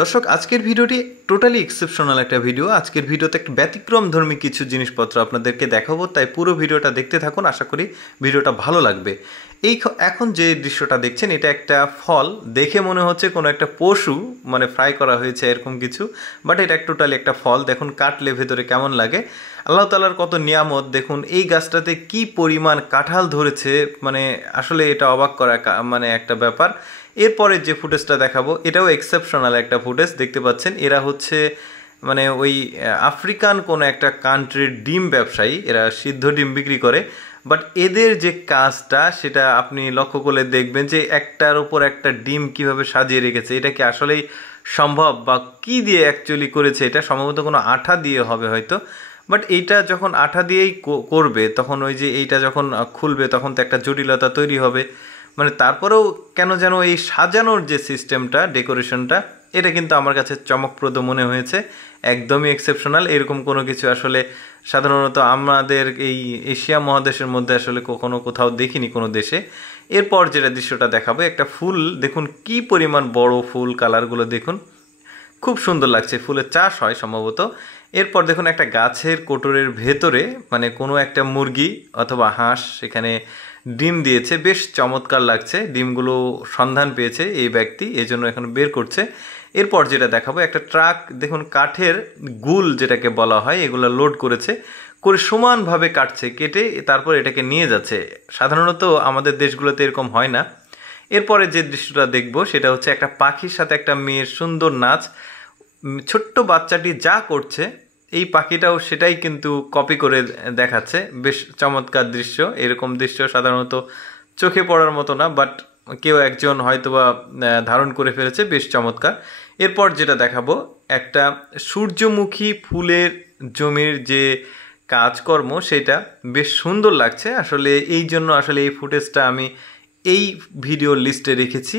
দর্শক আজকের ভিডিওটি টোটালি এক্সেপশনাল একটা ভিডিও। আজকের ভিডিওতে একটা ব্যতিক্রমধর্মী কিছু জিনিসপত্র আপনাদেরকে দেখাবো, তাই পুরো ভিডিওটা দেখতে থাকুন। আশা করি ভিডিওটা ভালো লাগবে। এখন যে দৃশ্যটা দেখছেন এটা একটা ফল, দেখে মনে হচ্ছে কোনো একটা পশু মানে ফ্রাই করা হয়েছে এরকম কিছু, বাট এটা টোটালি একটা ফল। দেখুন কাটলে ভেতরে কেমন লাগে। আল্লাহ তাআলার কত নিয়ামত। দেখুন এই গাছটাতে কি পরিমাণ কাঁঠাল ধরেছে, মানে আসলে এটা অবাক করা মানে একটা ব্যাপার। এরপরে যে ফুটেজটা দেখাবো এটাও এক্সেপশনাল একটা ফুটেজ। দেখতে পাচ্ছেন এরা হচ্ছে মানে ওই আফ্রিকান কোনো একটা কান্ট্রির ডিম ব্যবসায়ী, এরা সিদ্ধ ডিম বিক্রি করে। বাট এদের যে কাজটা সেটা আপনি লক্ষ্য করলে দেখবেন যে একটার উপর একটা ডিম কিভাবে সাজিয়ে রেখেছে। এটা কি আসলেই সম্ভব, বা কি দিয়ে অ্যাকচুয়ালি করেছে? এটা সম্ভবত কোনো আঠা দিয়ে হবে হয়তো। বাট এইটা যখন আঠা দিয়েই করবে তখন ওই যে এইটা যখন খুলবে তখন তো একটা জটিলতা তৈরি হবে। মানে তারপরেও কেন যেন এই সাজানোর যে সিস্টেমটা, ডেকোরেশনটা, এটা কিন্তু আমার কাছে চমকপ্রদ মনে হয়েছে। একদমই এক্সেপশনাল। এরকম কোনো কিছু আসলে সাধারণত আমাদের এই এশিয়া মহাদেশের মধ্যে আসলে কখনো কোথাও দেখিনি কোনো দেশে। এরপর যেটা দৃশ্যটা দেখাবো, একটা ফুল দেখুন কি পরিমাণ বড় ফুল, কালারগুলো দেখুন খুব সুন্দর লাগছে। ফুলের চাষ হয় সম্ভবত। এরপর দেখুন একটা গাছের কোটরের ভেতরে মানে কোনো একটা মুরগি অথবা হাঁস সেখানে ডিম দিয়েছে, বেশ চমৎকার লাগছে। ডিমগুলো সন্ধান পেয়েছে এই ব্যক্তি, এই জন্য এখন বের করছে। এরপর যেটা দেখাবো, একটা ট্রাক দেখুন কাঠের গুল যেটাকে বলা হয় এগুলো লোড করেছে, করে সমানভাবে কাটছে, কেটে তারপর এটাকে নিয়ে যাচ্ছে। সাধারণত আমাদের দেশগুলোতে এরকম হয় না। এরপরে যে দৃশ্যটা দেখবো সেটা হচ্ছে একটা পাখির সাথে একটা মেয়ের সুন্দর নাচ। ছোট্ট বাচ্চাটি যা করছে এই পাখিটাও সেটাই কিন্তু কপি করে দেখাচ্ছে। বেশ চমৎকার দৃশ্য। এরকম দৃশ্য সাধারণত চোখে পড়ার মতো না, বাট কেউ একজন হয়তোবা ধারণ করে ফেলেছে, বেশ চমৎকার। এরপর যেটা দেখাবো, একটা সূর্যমুখী ফুলের জমির যে কাজকর্ম সেটা বেশ সুন্দর লাগছে। আসলে এই জন্য আসলে এই ফুটেজটা আমি এই ভিডিওর লিস্টে রেখেছি।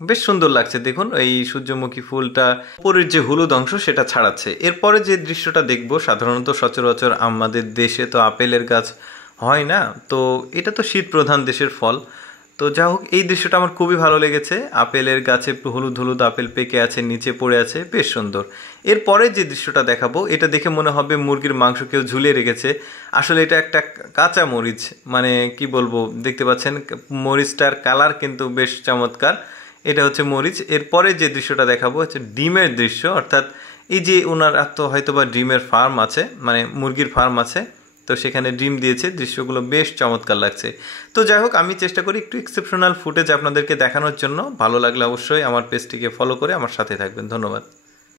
বেশ সুন্দর লাগছে দেখুন এই সূর্যমুখী ফুলটা উপরের যে হলুদ অংশ সেটা ছাড়াচ্ছে। এরপরে যে দৃশ্যটা দেখব, সাধারণত সচরাচর আমাদের দেশে তো আপেলের গাছ হয় না, তো এটা তো শীত প্রধান দেশের ফল। তো যা হোক এই দৃশ্যটা আমার খুবই ভালো লেগেছে। আপেলের গাছে একটু হলুদ হলুদ আপেল পেকে আছে, নিচে পড়ে আছে, বেশ সুন্দর। এরপরে যে দৃশ্যটা দেখাবো এটা দেখে মনে হবে মুরগির মাংস কেউ ঝুলিয়ে রেখেছে। আসলে এটা একটা কাঁচা মরিচ, মানে কি বলবো, দেখতে পাচ্ছেন মরিচটার কালার কিন্তু বেশ চমৎকার। এটা হচ্ছে মরিচ। এরপরে যে দৃশ্যটা দেখাবো হচ্ছে ডিমের দৃশ্য, অর্থাৎ এই যে ওনার তো হয়তো বা ডিমের ফার্ম আছে, মানে মুরগির ফার্ম আছে, তো সেখানে ডিম দিয়েছে। দৃশ্যগুলো বেশ চমৎকার লাগছে। তো যাই হোক আমি চেষ্টা করি একটু এক্সেপশনাল ফুটেজ আপনাদেরকে দেখানোর জন্য। ভালো লাগলে অবশ্যই আমার পেজটিকে ফলো করে আমার সাথে থাকবেন। ধন্যবাদ।